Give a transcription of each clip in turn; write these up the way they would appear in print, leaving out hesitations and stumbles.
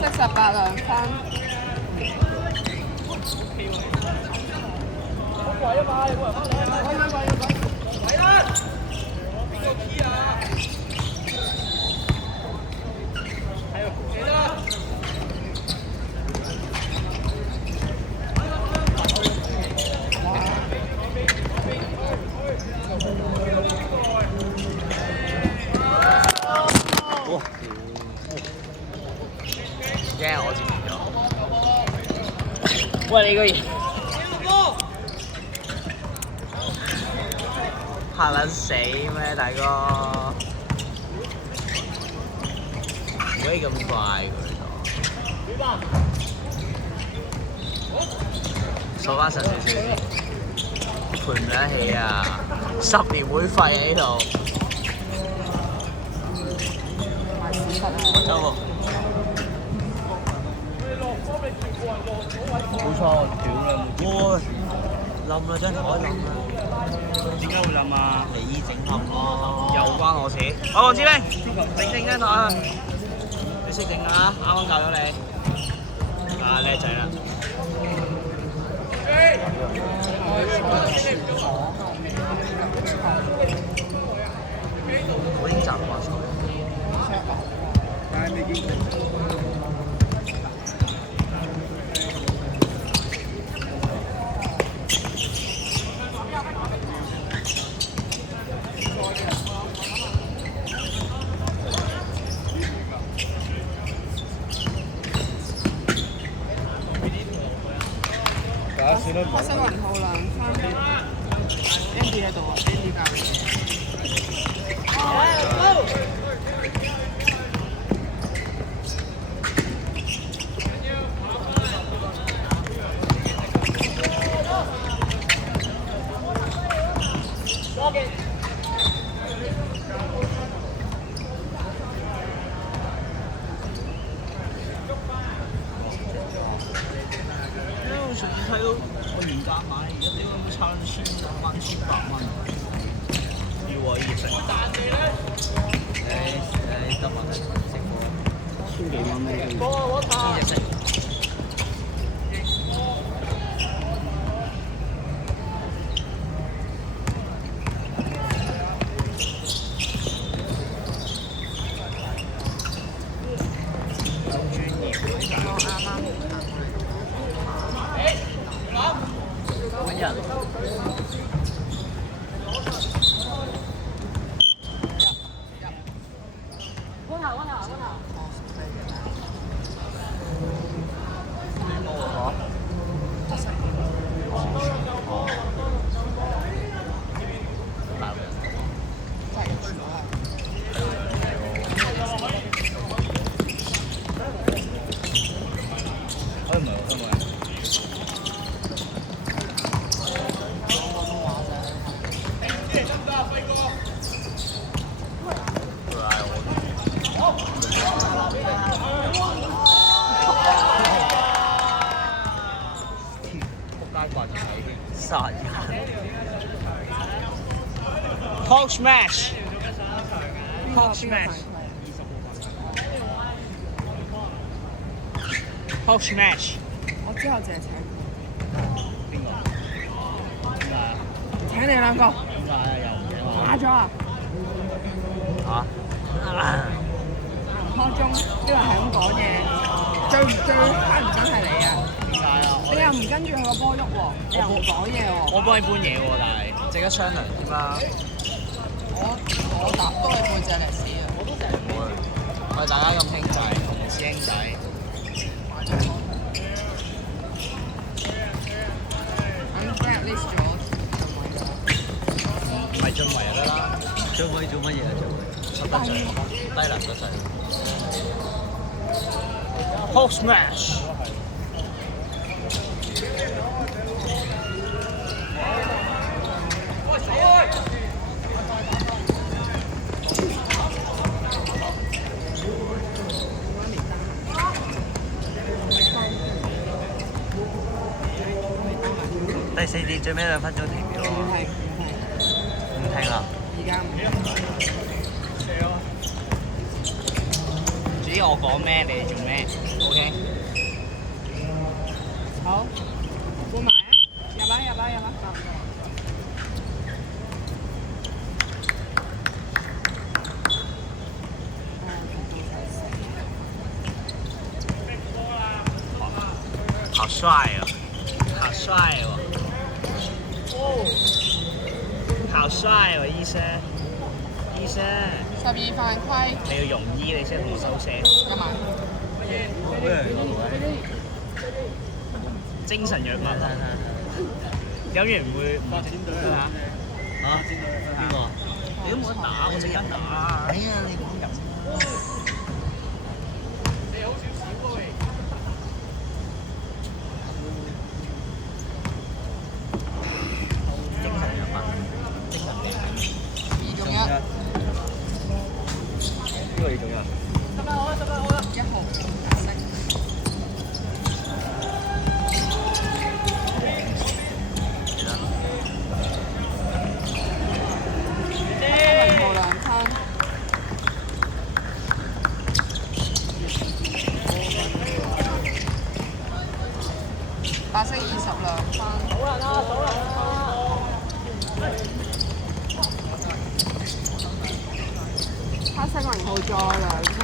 色18兩分。驚我自己咗。喂，你個嘢嚇撚死咩，大哥？唔可以咁快佢度。數翻實少少先，賠唔得起啊！10年會費喺呢度。周喎。冇錯，屌你！哇，冧啦，張台冧啦！點解會冧啊？你整冧咯，又關我事。我黃志明，整張台啊！你識整啊？啱啱教咗你。啊，叻仔啦！我已經習慣咗。但係未見過。黑色雲號2分。Andy 喺度啊 ，Andy 教你。上次睇到我原價買，而家屌咁差1000蚊、1100蚊，要我熱食。得問題，食過。千幾蚊咩？呢隻食。殺人 ！Hulk smash！Hulk smash！Hulk smash！我之後淨係請邊個？點解啊？請你兩個。點解啊？又唔請我？打咗啊！開鐘呢個係咁講嘢，最黑唔真係你啊！點解啊？你又唔跟住佢個波喐喎，你又唔講嘢喎。我幫你搬嘢喎，但係值得商量添啦。我答多你背脊嚟屎啊！我哋大家咁兄弟，同師兄弟。咁 blacklist 咗。唔係進圍就得啦。張威做乜嘢啊？張威出得滯，低能得滯。Hulk smash！第4節最尾2分鐘停咗喎。唔停啦。而家唔停。G 知我講咩，你哋做咩 ？OK。好，過埋啊！入吧入吧入吧。好帥哦！好帥哦！好帥哦，醫生！醫生， 12犯規，你要容醫，你先同我收聲。入埋。精神藥物，飲完會發展隊啊？嚇？邊個？你都冇得打，我陣間打。哎呀，你咁飲。你好少少喎。精神藥物，精神病。2中1。呢個2中1。1號白色。白色22分。好人啊，數人啊！黑色0號再2分。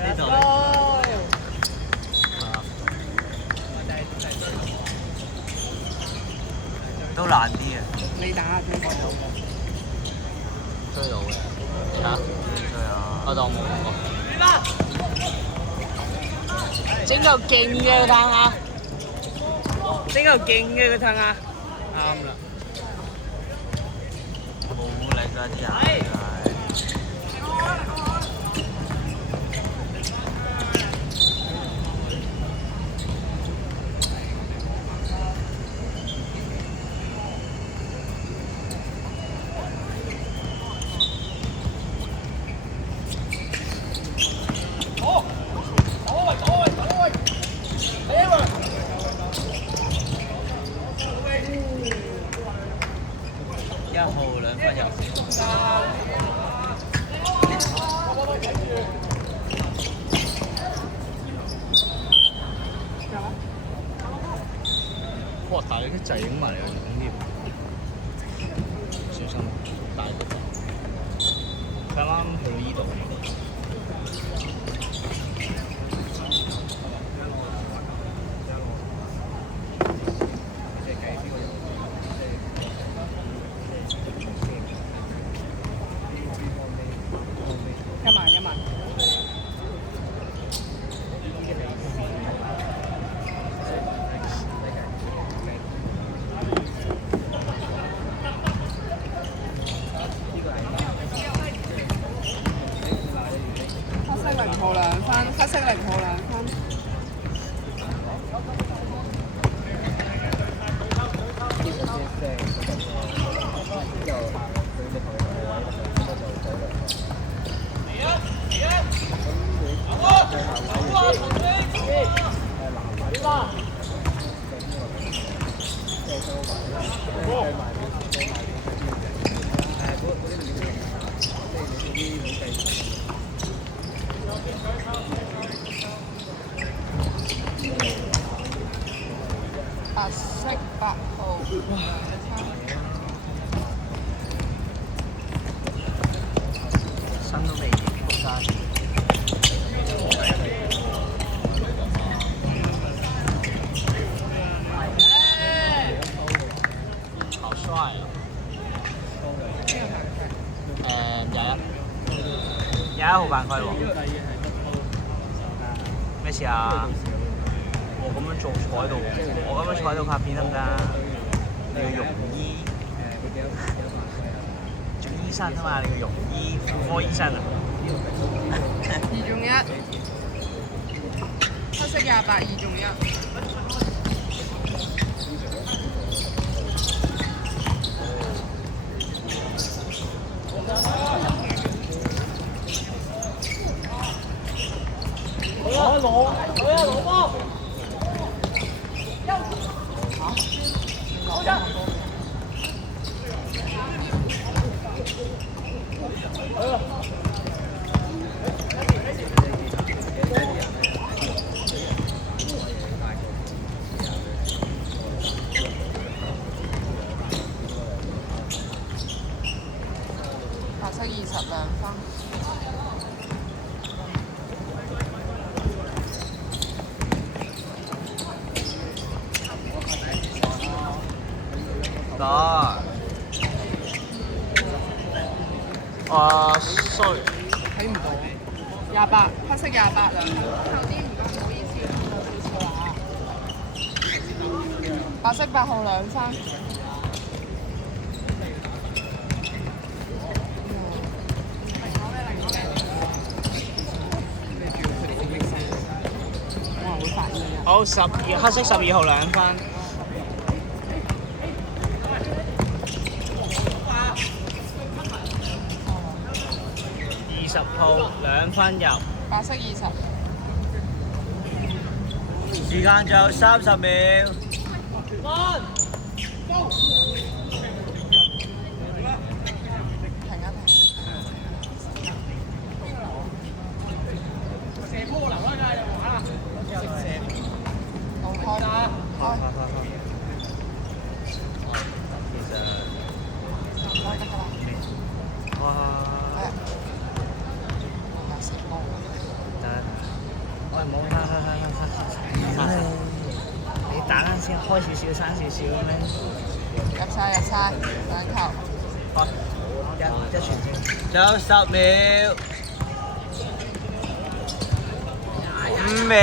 呢度都難啲啊！你打下邊個？追到嘅嚇，追啊！我當冇過。整嚿勁嘅個攤下，整嚿勁嘅個攤下，啱啦。冇力㗎啲人。1號2分入線。哇！大力啲掣影埋嚟啊，影啲。小心，大個掣。佢啱啱去到依度。一萬。黑色0號2分，黑色0號2分。白色8號。身都未仆街。好帥啊！21號犯規喎。咩事啊？我咁樣坐喺度，我咁樣坐喺度拍片得唔得啊？你要容醫，做醫生啊嘛，你要容醫，婦科醫生啊。2中1。黑色28，2中1。攞波！好色22分。得。sorry。睇唔到。28，黑色28兩分。後啲唔該，唔好意思，少少啊。白色8號2分。好12，黑色12號2分。20號2分入。白色20。時間仲有30秒。你打緊先，開少少，生少少咩？入晒兩球。好，一傳先。仲有10秒。5秒。